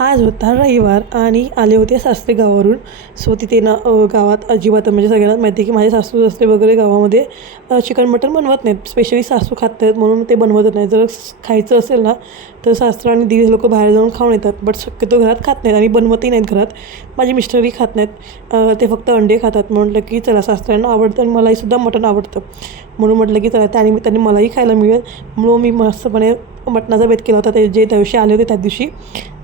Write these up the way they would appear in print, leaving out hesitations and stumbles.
आज होता रविवार आणि आले होते सासरे गावावरून. सो तिथे ना गावात अजिबात म्हणजे सगळ्यांनाच माहिती आहे की माझे सासू सासरे वगैरे गावामध्ये चिकन मटण बनवत नाहीत. स्पेशली सासू खात नाहीत म्हणून ते बनवतच नाही. जर खायचं असेल ना तर सासरा आणि दीर लोकं बाहेर जाऊन खाऊन येतात. बट शक्यतो घरात खात नाहीत आणि बनवतही नाहीत घरात. माझे मिस्टरही खात नाहीत. ते फक्त अंडे खातात. म्हटलं की चला सासऱ्यांना आवडतं आणि मलाहीसुद्धा मटण आवडतं. म्हणून म्हटलं की चला त्यानिमित्ताने मलाही खायला मिळेल. म्हणून मी मस्तपणे मटणाचा बेत केला होता ते जे दिवशी आले होते त्या दिवशी.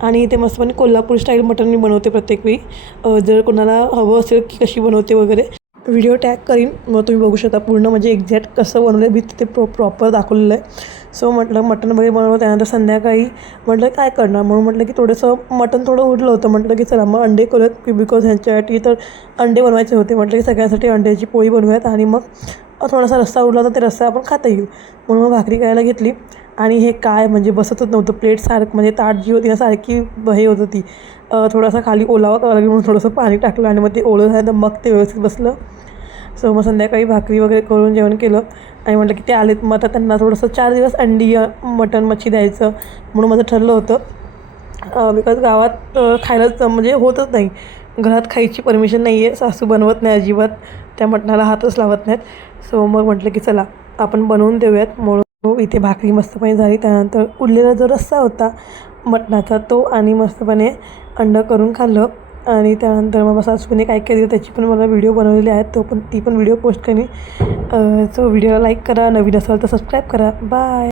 आणि ते मस्तपणे कोल्हापूर स्टाईल मटण मी बनवते प्रत्येक वेळी. जर कोणाला हवं असेल की कशी बनवते वगैरे व्हिडिओ टॅग करीन, मग तुम्ही बघू शकता पूर्ण म्हणजे एक्झॅक्ट कसं बनवलं मी तिथे प्रॉपर दाखवलेलं आहे. सो म्हटलं मटण वगैरे बनवलं. त्यानंतर संध्याकाळी म्हटलं काय करणार म्हणून म्हटलं की थोडंसं मटण थोडं उरलं होतं. म्हटलं की चला मग अंडे करूयात की बिकॉज ह्यांच्यासाठी तर अंडे बनवायचे होते. म्हटलं की सगळ्यांसाठी अंड्याची पोळी बनवूयात आणि मग थोडासा रस्सा उरला तर ते रस्सा आपण खाता येईल म्हणून मग भाकरी करायला घेतली. आणि हे काय म्हणजे बसतच नव्हतं. प्लेट सारखं म्हणजे ताट जी होती ना सारखी हे होत होती. थोडासा खाली ओलावा करावा लागेल म्हणून थोडंसं पाणी टाकलं आणि मग ते ओलं झालं तर मग ते व्यवस्थित बसलं. सो मग संध्याकाळी भाकरी वगैरे करून जेवण केलं आणि म्हटलं की ते आलेत मग आता त्यांना थोडंसं 4 दिवस अंडी मटण मच्छी द्यायचं म्हणून माझं ठरलं होतं. बिकॉज गावात खायलाच म्हणजे होतच नाही. घरात खायची परमिशन नाही आहे. सासू बनवत नाही अजिबात. त्या मटणाला हातच लावत नाहीत. सो मग म्हटलं की चला आपण बनवून देऊयात म्हणून इथे भाकरी मस्तपणे झाली. त्यानंतर उरलेला जो रस्सा होता मटणाचा तो आणि मस्तपणे अंडं करून खाल्लं. आणि त्यानंतर मग सासूने काय काय दिलं त्याची पण मला व्हिडिओ बनवलेली आहेत. ती पण व्हिडिओ पोस्ट करेन. सो व्हिडिओला लाईक करा, नवीन असाल तर सबस्क्राईब करा. बाय.